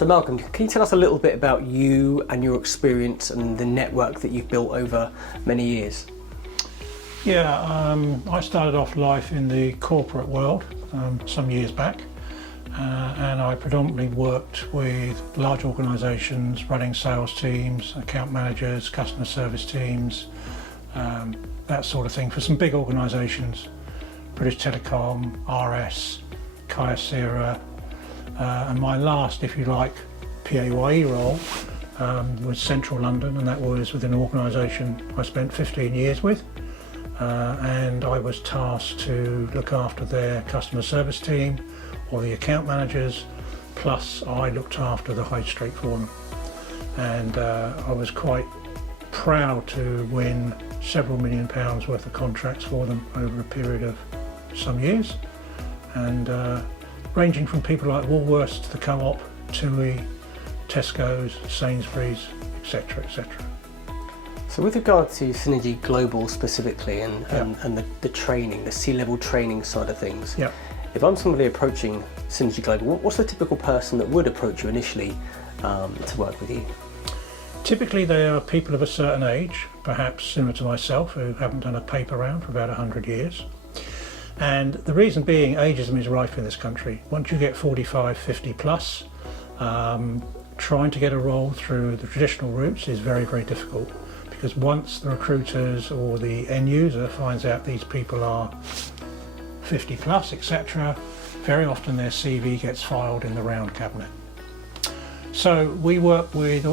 So Malcolm, can you tell us a little bit about you and your experience and the network that you've built over many years? Yeah, I started off life in the corporate world some years back, and I predominantly worked with large organisations running sales teams, account managers, customer service teams, that sort of thing for some big organisations, British Telecom, RS, Kyocera, and my last, if you like, PAYE role was Central London, and that was with an organisation I spent 15 years with. And I was tasked to look after their customer service team or the account managers, plus I looked after the high street for them. And I was quite proud to win several £1 million worth of contracts for them over a period of some years, and ranging from people like Woolworths to the Co-op, TUI, Tesco's, Sainsbury's, etc, etc. So with regard to Synergy Global specifically and the training, the C-level training side of things, if I'm somebody approaching Synergy Global, what's the typical person that would approach you initially to work with you? Typically they are people of a certain age, perhaps similar to myself, who haven't done a paper round for about 100 years. And the reason being, ageism is rife in this country. Once you get 45, 50 plus, trying to get a role through the traditional routes is very, very difficult. Because once the recruiters or the end user finds out these people are 50 plus, etc., very often their CV gets filed in the round cabinet. So we work with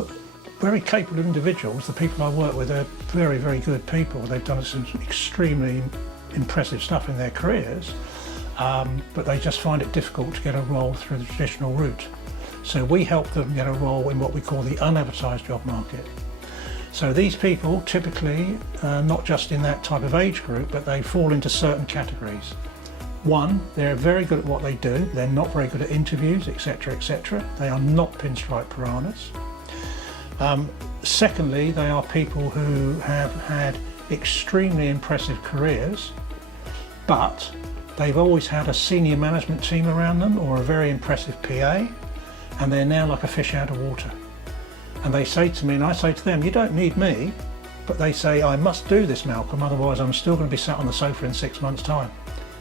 very capable individuals. The people I work with are very, very good people. They've done some extremely impressive stuff in their careers, but they just find it difficult to get a role through the traditional route. So we help them get a role in what we call the unadvertised job market. So these people typically, not just in that type of age group, but they fall into certain categories. One, they're very good at what they do. They're not very good at interviews, etc, etc. They are not pinstripe piranhas. Secondly, they are people who have had extremely impressive careers, but they've always had a senior management team around them or a very impressive PA, and they're now like a fish out of water. And they say to me, and I say to them, you don't need me, but they say, I must do this, Malcolm, otherwise I'm still going to be sat on the sofa in 6 months' time.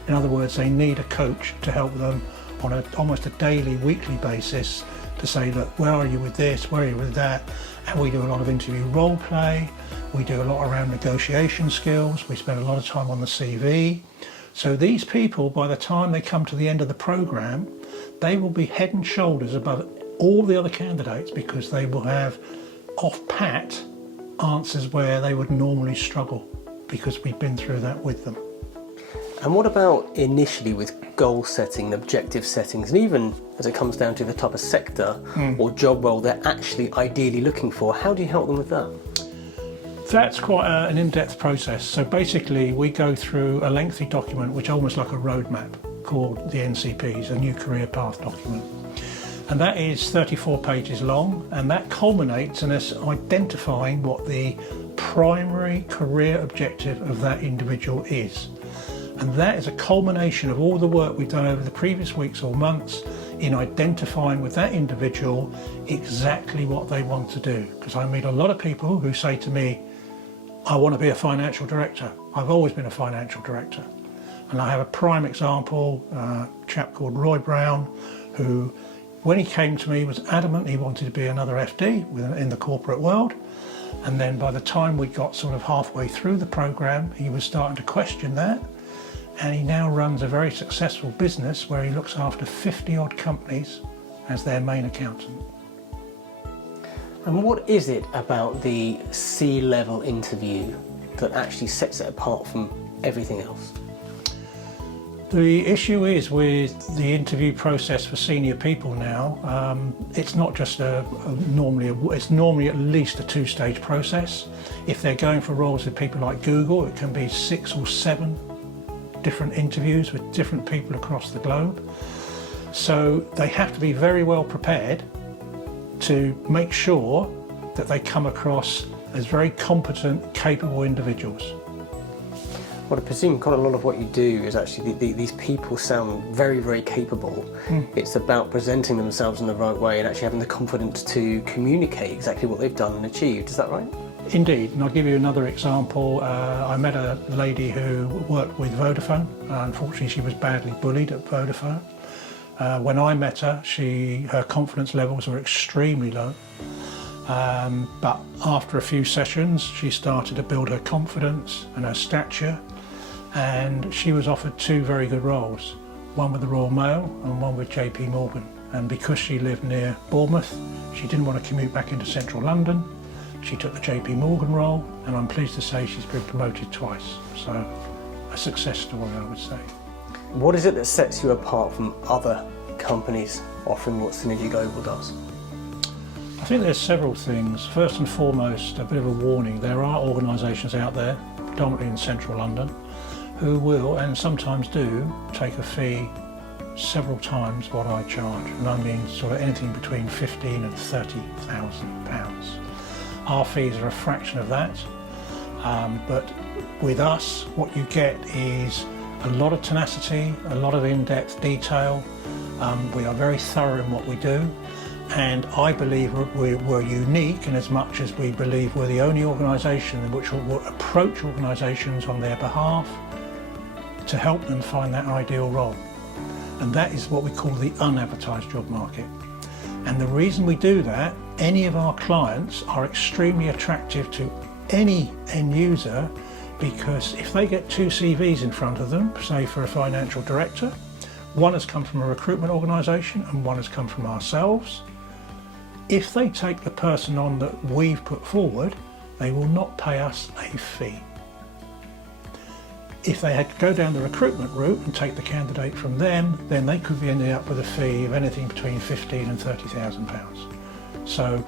In other words, they need a coach to help them on almost a daily, weekly basis to say, look, where are you with this, where are you with that? And we do a lot of interview role play, we do a lot around negotiation skills, we spend a lot of time on the CV. So these people, by the time they come to the end of the programme, they will be head and shoulders above all the other candidates, because they will have off-pat answers where they would normally struggle, because we've been through that with them. And what about initially with goal setting, objective settings, and even as it comes down to the type of sector or job role they're actually ideally looking for? How do you help them with that? That's quite an in-depth process. So basically we go through a lengthy document, which is almost like a roadmap, called the NCPs, a New Career Path document. And that is 34 pages long, and that culminates in us identifying what the primary career objective of that individual is. And that is a culmination of all the work we've done over the previous weeks or months in identifying with that individual exactly what they want to do. Because I meet a lot of people who say to me, I want to be a financial director. I've always been a financial director. And I have a prime example, a chap called Roy Brown, who, when he came to me, was adamant he wanted to be another FD in the corporate world. And then by the time we got sort of halfway through the program, he was starting to question that. And he now runs a very successful business where he looks after 50 odd companies as their main accountant. And what is it about the C-level interview that actually sets it apart from everything else? The issue is with the interview process for senior people now, it's not just it's normally at least a two-stage process. If they're going for roles with people like Google, it can be 6 or 7 different interviews with different people across the globe. So they have to be very well prepared to make sure that they come across as very competent, capable individuals. Well, I presume quite a lot of what you do is actually these people sound very, very capable. It's about presenting themselves in the right way and actually having the confidence to communicate exactly what they've done and achieved. Is that right? Indeed, and I'll give you another example. I met a lady who worked with Vodafone. Unfortunately, she was badly bullied at Vodafone. When I met her, her confidence levels were extremely low. But after a few sessions, she started to build her confidence and her stature, and she was offered 2 very good roles, one with the Royal Mail and one with JP Morgan. And because she lived near Bournemouth, she didn't want to commute back into central London. She took the JP Morgan role, and I'm pleased to say she's been promoted twice. So a success story, I would say. What is it that sets you apart from other companies offering what Synergy Global does? I think there's several things. First and foremost, a bit of a warning. There are organisations out there, predominantly in central London, who will, and sometimes do, take a fee several times what I charge. And I mean sort of anything between £15,000 and £30,000. Our fees are a fraction of that. But with us, what you get is a lot of tenacity, a lot of in-depth detail. We are very thorough in what we do. And I believe we're unique in as much as we believe we're the only organisation which will approach organisations on their behalf to help them find that ideal role. And that is what we call the unadvertised job market. And the reason we do that, any of our clients are extremely attractive to any end user, because if they get 2 CVs in front of them, say for a financial director, one has come from a recruitment organisation and one has come from ourselves. If they take the person on that we've put forward, they will not pay us a fee. If they had to go down the recruitment route and take the candidate from them, then they could be ending up with a fee of anything between £15,000 and £30,000. So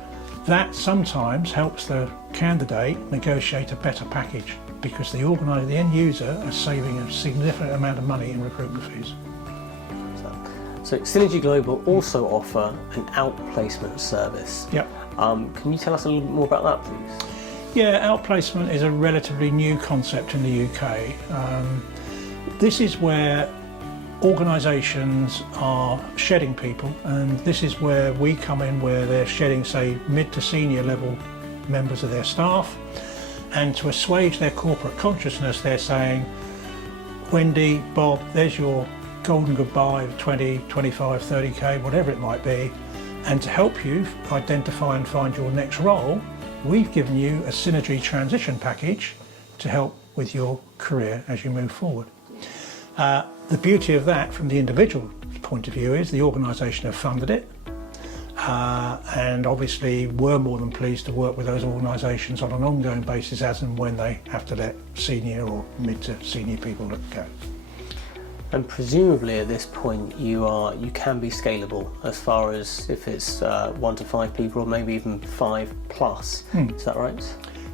that sometimes helps the candidate negotiate a better package, because the end user is saving a significant amount of money in recruitment fees. So Synergy Global also offer an outplacement service. Yep. Can you tell us a little bit more about that, please? Yeah, outplacement is a relatively new concept in the UK. This is where organisations are shedding people, and this is where we come in, where they're shedding, say, mid to senior level members of their staff, and to assuage their corporate consciousness, they're saying, Wendy, Bob, there's your golden goodbye of 20, 25, 30k, whatever it might be, and to help you identify and find your next role, we've given you a Synergy transition package to help with your career as you move forward. The beauty of that from the individual point of view is the organisation have funded it, and obviously we're more than pleased to work with those organisations on an ongoing basis as and when they have to let senior or mid to senior people go. And presumably at this point you can be scalable as far as if it's 1 to 5 people or maybe even 5 plus. Is that right?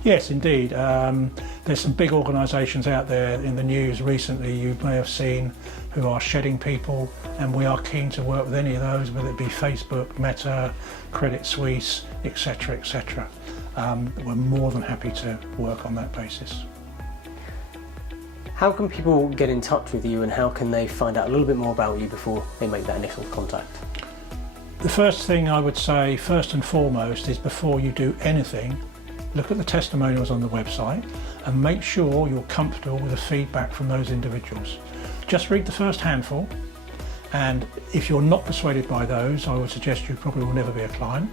Yes, indeed. There's some big organisations out there in the news recently you may have seen who are shedding people, and we are keen to work with any of those, whether it be Facebook, Meta, Credit Suisse, etc., etc. We're more than happy to work on that basis. How can people get in touch with you, and how can they find out a little bit more about you before they make that initial contact? The first thing I would say, first and foremost, is before you do anything, look at the testimonials on the website and make sure you're comfortable with the feedback from those individuals. Just read the first handful, and if you're not persuaded by those, I would suggest you probably will never be a client.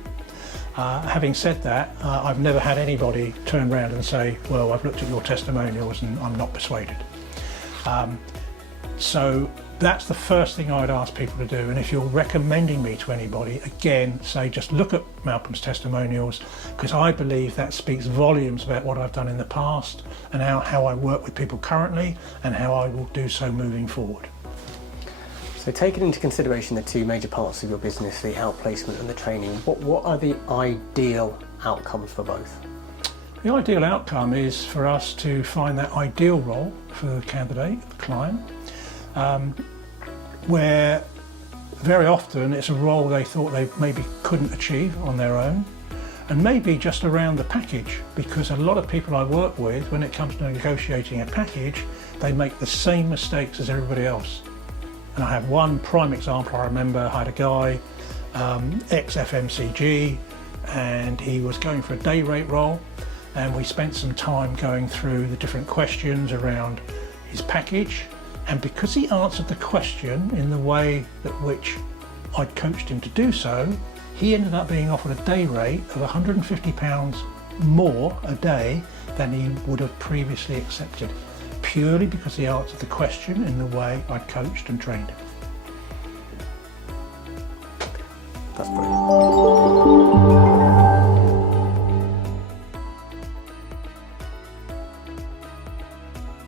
Having said that, I've never had anybody turn around and say, well, I've looked at your testimonials and I'm not persuaded. So that's the first thing I'd ask people to do. And if you're recommending me to anybody, again, say just look at Malcolm's testimonials, because I believe that speaks volumes about what I've done in the past and how I work with people currently and how I will do so moving forward. So taking into consideration the 2 major parts of your business, the outplacement and the training, what are the ideal outcomes for both? The ideal outcome is for us to find that ideal role for the candidate, the client, where very often it's a role they thought they maybe couldn't achieve on their own, and maybe just around the package, because a lot of people I work with, when it comes to negotiating a package, they make the same mistakes as everybody else. And I have one prime example. I remember I had a guy, ex-FMCG, and he was going for a day rate role, and we spent some time going through the different questions around his package, and because he answered the question in the way that which I'd coached him to do so, he ended up being offered a day rate of £150 more a day than he would have previously accepted, purely because he answered the question in the way I'd coached and trained him. That's brilliant.